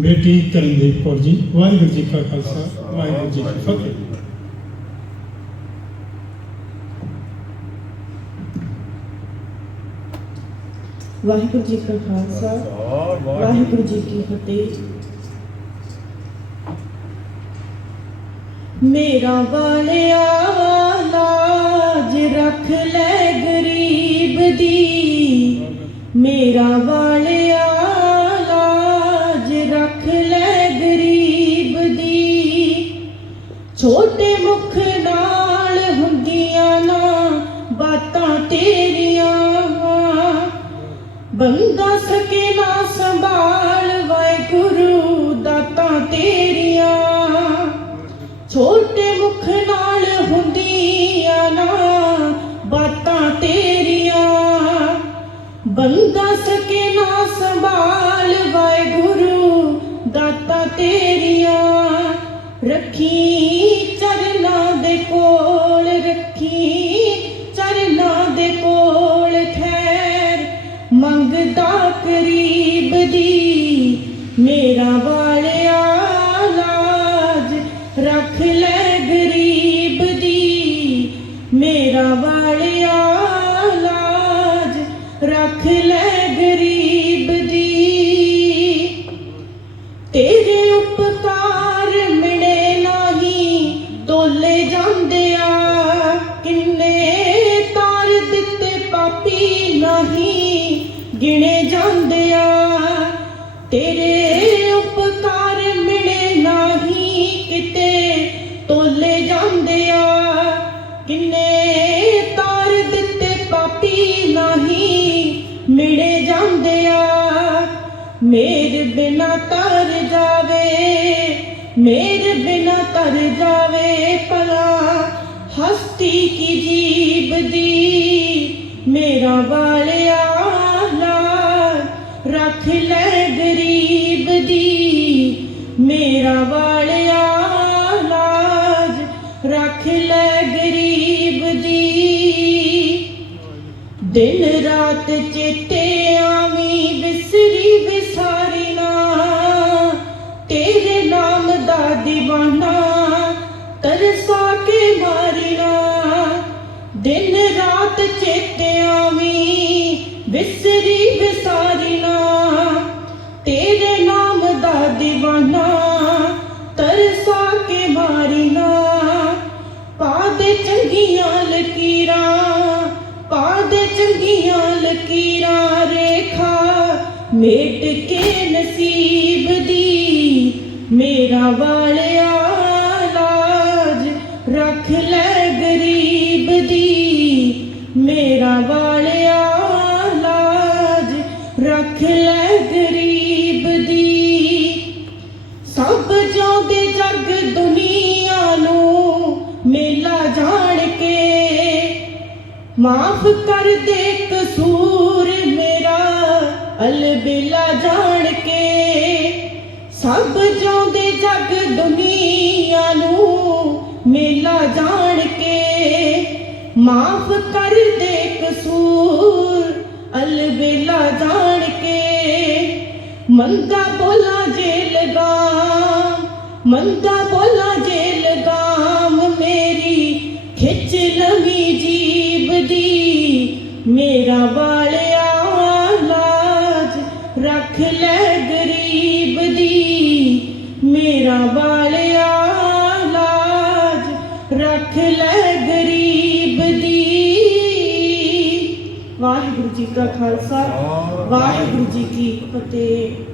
ਬੇਟੀ ਕਰਨਦੀਪ ਕੌਰ ਜੀ ਵਾਹਿਗੁਰੂ ਜੀ ਕਾ ਖਾਲਸਾ ਵਾਹਿਗੁਰੂ ਜੀ ਕੀ ਫਤਿਹ ਵਾਹਿਗੁਰੂ ਜੀ ਕਾ ਖਾਲਸਾ ਵਾਹਿਗੁਰੂ ਜੀ ਕੀ ਫਤਿਹ ਮੇਰਾ ਵਾਲਿਆ ਲਾਜ ਰੱਖ ਲੈ ਗਰੀਬ ਦੀ ਮੇਰਾ ਵਾਲਿਆ ਛੋਟੇ ਮੁਖ ਨਾਲ ਹੁੰਦੀਆਂ ਨਾ ਬਾਤਾਂ ਤੇਰੀਆਂ। ਬੰਦਾ ਸਕੇ ਨਾ ਸੰਭਾਲ, ਵਾਹਿਗੁਰੂ ਦਾਤਾਂ ਤੇਰੀਆਂ। ਛੋਟੇ ਮੁਖ ਨਾਲ ਹੁੰਦੀਆਂ ਨਾ ਬਾਤਾਂ ਤੇਰੀਆਂ। ਬੰਦਾ ਸਕੇ ਨਾ ਸੰਭਾਲ, ਵਾਹਿਗੁਰੂ ਦਾਤਾਂ ਤੇਰੀਆਂ। ਰੱਖੀ ਮੰਗਦਾ ਕਰੀਬ ਦੀ। ਮੇਰਾ ਵਾਲਿਆ, ਲਾਜ ਰੱਖ ਲੈ ਗਰੀਬ ਦੀ। ਮੇਰਾ ਵਾਲਿਆ, ਲਾਜ ਰੱਖ ਲੈ ਗਿਣੇ ਜਾਂਦੇ ਆ। ਤੇਰੇ ਉਪਕਾਰ ਮਿਲੇ ਨਹੀਂ ਕਿਤੇ, ਤੋਲੇ ਜਾਂਦੇ ਆ। ਕਿੰਨੇ ਤਾਰ ਦਿੱਤੇ ਪਾਪੀ ਨਹੀਂ ਮਿਲੇ ਜਾਂਦੇ ਆ। ਮੇਰ ਬਿਨਾ ਤਰ ਜਾਵੇ, ਮੇਰ ਬਿਨਾ ਤਰ ਜਾਵੇ ਭਲਾ, ਹਸਤੀ ਕੀ ਜੀਬ ਦੀ, ਮੇਰਾ ਵਾਲਿਆ ਰੱਖ ਲੈ ਗਰੀਬ ਦੀ, ਮੇਰਾ ਵਾਲਿਆ ਲਾਜ ਰੱਖ ਲੈ ਗਰੀਬ ਦੀ। ਦਿਨ ਰਾਤ ਚੇਤੇ ਆਵੀਂ ਬਿਸਰੀ ਵਿਸਾਰੀ ਨਾ, ਤੇਰੇ ਨਾਮ ਦਾ دیਵਾਨਾ ਤਰਸਾ ਕੇ ਮਾਰੀਨਾ। ਦਿਨ ਰਾਤ ਚੇਤੇ ਮੇਟ ਕੇ ਨਸੀਬ ਦੀ, ਮੇਰਾ ਵਾਲਿਆ ਲਾਜ ਰੱਖ ਲੈ ਗਰੀਬ ਦੀ, ਮੇਰਾ ਵਾਲਿਆ ਲਾਜ ਰੱਖ ਲੈ ਗਰੀਬ ਦੀ। ਸਭ ਜਿਉਂਦੇ ਜੱਗ ਦੁਨੀਆ ਨੂੰ ਮੇਲਾ ਜਾਣ ਕੇ ਮਾਫ ਕਰ ਦੇ ਕਸੂਰ ਅਲਬੇਲਾ ਜਾਣ ਕੇ ਸਭ ਜਿਉਂਦੇ ਜਗ ਦੁਨੀਆ ਨੂੰ, ਮੇਲਾ ਜਾਣ ਕੇ ਮਾਫ ਕਰ ਦੇ ਕਸੂਰ। ਅਲਬੇਲਾ ਜਾਣ ਕੇ ਮੰਦਾ ਬੋਲਾ ਜੇ ਲਗਾਮ ਮੰਦਾ ਬੋਲਾ ਜੇ ਲੈ ਗਰੀਬ ਦੀ ਮੇਰਾ ਵਾਲਿਆ ਲਾਜ ਰੱਖ ਲੈ ਗਰੀਬ ਦੀ। ਵਾਹਿਗੁਰੂ ਜੀ ਕਾ ਖਾਲਸਾ ਵਾਹਿਗੁਰੂ। ਜੀ ਕੀ ਫਤਿਹ।